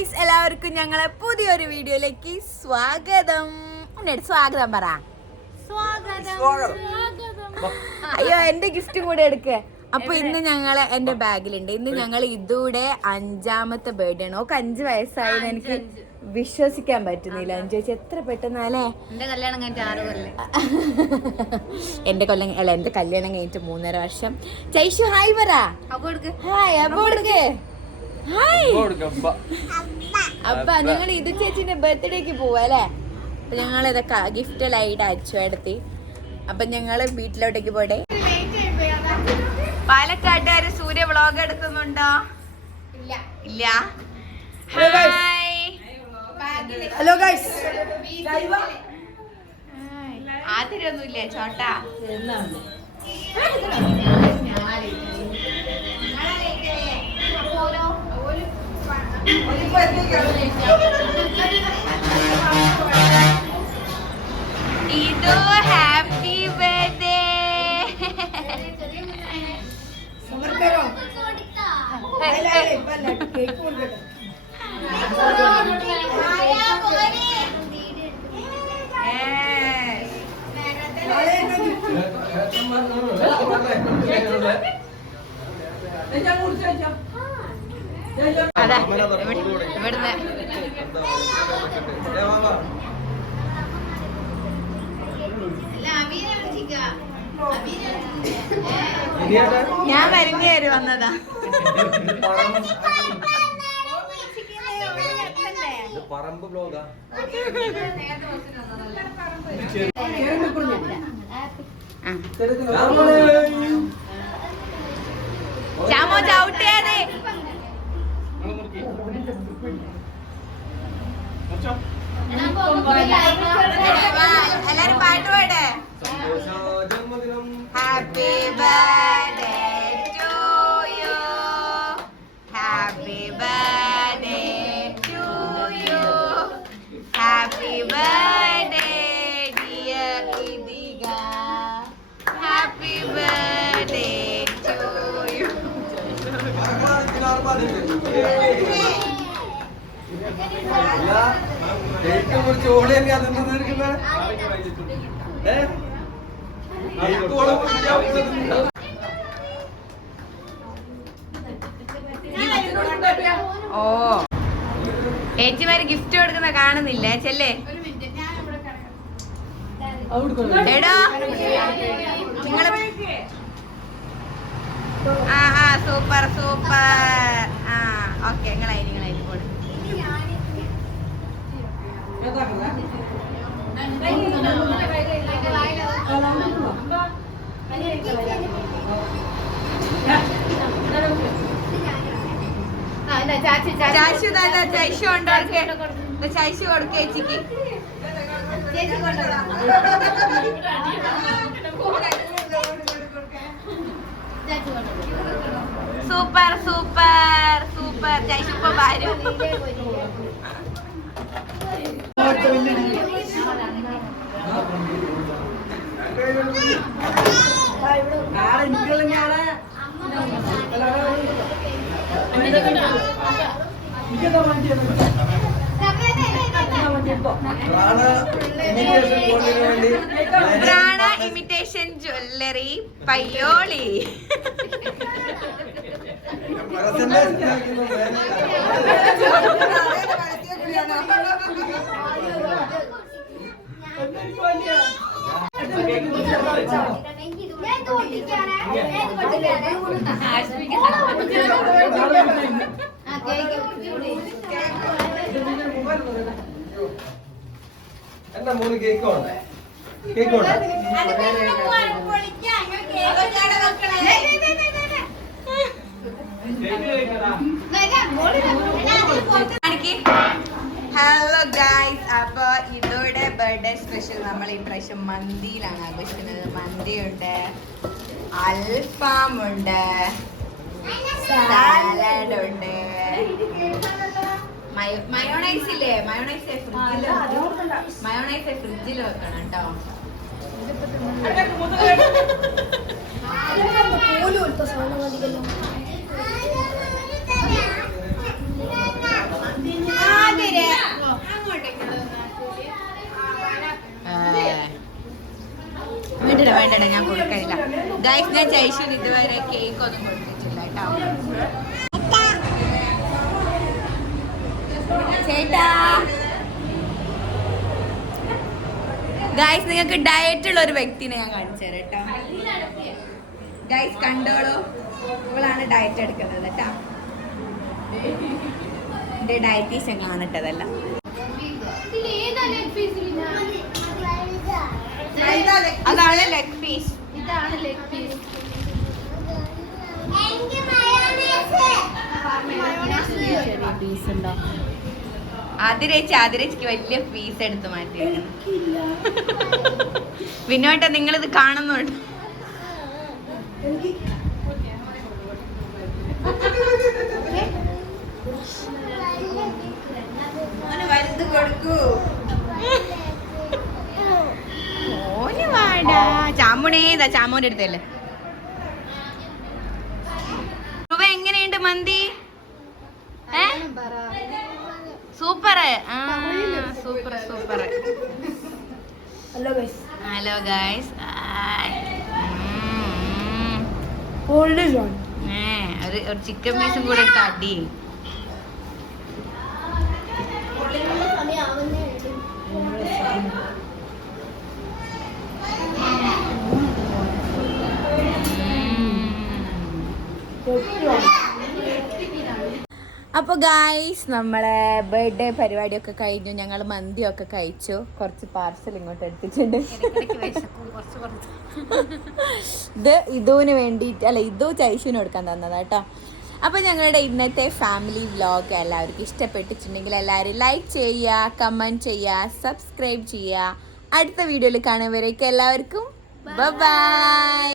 Guys, എല്ലാവർക്കും ഞങ്ങളെ പുതിയൊരു വീഡിയോയിലേക്ക് സ്വാഗതം. സ്വാഗതം പറ. അയ്യോ, എന്റെ ഗിഫ്റ്റും കൂടെ എടുക്ക. അപ്പൊ ഇന്ന് ഞങ്ങള് എന്റെ ബാഗിലുണ്ട്. ഇന്ന് ഞങ്ങൾ ഇതൂടെ 5ാമത്തെ ബർത്ത്ഡേ ആണ്. ഓക്ക് 5 വയസ്സായെന്ന് എനിക്ക് വിശ്വസിക്കാൻ പറ്റുന്നില്ല. ചേച്ചി എത്ര പെട്ടെന്നല്ലേ. എന്റെ കല്യാണം കഴിഞ്ഞിട്ട് 6 കൊല്ലം. എന്റെ കല്യാണം കഴിഞ്ഞിട്ട് 3.5 വർഷം. ചൈഷു ഹായ് പറ. ഹായ് അപ്പൊ കൊടുക്ക്. ഹായ്. അപ്പൊ ഞങ്ങൾ ഇത് ചേച്ചിന്റെ ബർത്ത്ഡേക്ക് പോവാ അല്ലേ. അപ്പൊ ഞങ്ങൾ ഇതൊക്കെ ഗിഫ്റ്റ് ലൈറ്റ് അയച്ചു എടുത്തി. അപ്പൊ ഞങ്ങള് വീട്ടിലോട്ടേക്ക് പോട്ടെ. പാലക്കാട്ടുകാര് സൂര്യ വ്ളോഗ് എടുക്കുന്നുണ്ടോ? ഇല്ല. ഹലോ ഗൈസ്, ആതിരൊന്നുമില്ലേ ചോട്ടാ? ഇതോ ഹാപ്പി ബർത്ത്ഡേ. അതെ, ഇവിടുന്ന് ഞാൻ വരുന്നേര് വന്നതാ. പറമ്പ് ബ്ലോഗാ. ചാമോ ചവിട്ടിയത്. എല്ലാരും പാട്ട് പാടേ. Happy birthday to you, happy birthday to you, happy birthday dear Idika, happy birthday to you. ഓ, ചേച്ചിമാര് ഗിഫ്റ്റ് കൊടുക്കുന്ന കാണുന്നില്ലേ? ചെല്ലേ എടാ നിങ്ങള്. ആ സൂപ്പർ സൂപ്പർ. ആ ഓക്കെ, നിങ്ങളായി പോട്. ചൈശു ഉണ്ടോ? ചൈശു കൊടുക്ക ചേച്ചിക്ക്. Super super super. ചൈശു ഇപ്പൊ വരും. പ്രാണ ഇമിറ്റേഷൻ ജ്വല്ലറി പയ്യോളി. എന്താ മൂന്ന് കേക്ക് വേണം? കേക്ക് വേണം? ഹലോ ഗൈസ്, അപ്പൊ ഇതോടെ ബർത്ത്ഡേ സ്പെഷ്യൽ നമ്മൾ ഈ പ്രാവശ്യം മന്തിയിലാണ് ആഘോഷിക്കുന്നത്. മന്തിയുണ്ട്, അൽഫാമുണ്ട്, സാലഡ് ഉണ്ട്, മയോണൈസ് ഇല്ലേ? മയോണൈസ് ഫ്രിഡ്ജിൽ വെക്കണം കേട്ടോ. വേണ്ടടാ, ഞാൻ കൊടുക്കില്ല ഗൈസ്. ഞാൻ ജയ്ഷുന് ഇതുവരെ കേക്ക് ഒന്നും കൊടുത്തിട്ടില്ല കേട്ടോ. ചേട്ടാ ഗൈസ്, നിങ്ങൾക്ക് ഡയറ്റ് ഉള്ള ഒരു വ്യക്തിനെ ഞാൻ കാണിച്ചു തരാം കേട്ടോ. ഗൈസ് കണ്ടോളൂ, ഇവളാണ് ഡയറ്റ് എടുക്കുന്നത് കേട്ടോ. എന്റെ ഡയറ്റീഷ്യൻ കാണിട്ടതല്ല. അതാണ് ലെഗ് പീസ്. ഇതാണ് ലെഗ് പീസ്. പീസ് ഉണ്ടോ? ആതിരേച്ചിക്ക് വലിയ പീസ് എടുത്ത് മാറ്റി. പിന്നോട്ടെ നിങ്ങളിത് കാണുന്നുണ്ട്. വലുത് കൊടുക്കൂ. ഓന് വാടാ. ചാമുണേതാ ചാമോന്റെ അടുത്തല്ലേ. എങ്ങനെയുണ്ട് മന്തി? Super. Super super. Hello guys. ഒരു ചിക്കൻ പീസും കൂടെ ഇട്ട് അടി. അപ്പോൾ ഗായ്സ്, നമ്മളെ ബർത്ത്ഡേ പരിപാടിയൊക്കെ കഴിഞ്ഞു. ഞങ്ങൾ മന്തിയൊക്കെ കഴിച്ചു. കുറച്ച് പാർസൽ ഇങ്ങോട്ട് എടുത്തിട്ടുണ്ട്. ഇത് ഇതുവിന് വേണ്ടിയിട്ട് അല്ല, ഇതു ചൈശുവിന് കൊടുക്കാൻ തന്നതാ കേട്ടോ. അപ്പോൾ ഞങ്ങളുടെ ഇന്നത്തെ ഫാമിലി വ്ലോഗ് എല്ലാവർക്കും ഇഷ്ടപ്പെട്ടിട്ടുണ്ടെങ്കിൽ എല്ലാവരും ലൈക്ക് ചെയ്യുക, കമൻറ്റ് ചെയ്യുക, സബ്സ്ക്രൈബ് ചെയ്യുക. അടുത്ത വീഡിയോയിൽ കാണുന്നവരേക്കും എല്ലാവർക്കും ബൈ.